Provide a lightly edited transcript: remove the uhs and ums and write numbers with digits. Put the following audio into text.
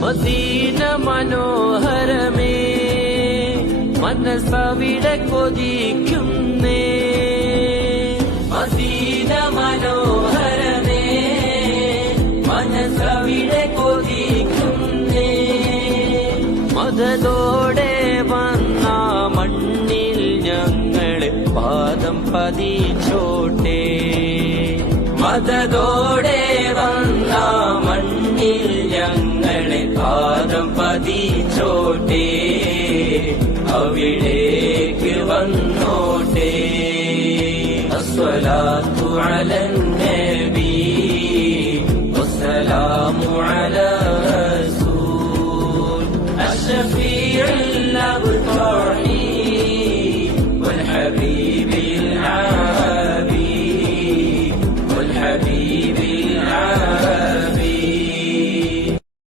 Medina മനോഹരമേ മനസ്സവിടെ കൊതിക്കുന്നേ. Medina മനോഹരമേ മനസ്സവിടെ കൊതിക്കുന്നേ. മദതോടെ വന്ന മണ്ണിൽ ഞങ്ങള് പാദം പതിച്ചോട്ടെ. മദതോടെ വന്ന മണ്ണിൽ ഞങ്ങളെ പാദം പതിച്ചോട്ടെ. അവിടേക്ക് വന്നോട്ടെ. അസ്സലാത്തു അലൻ നബി വസ്സലാമു അലാ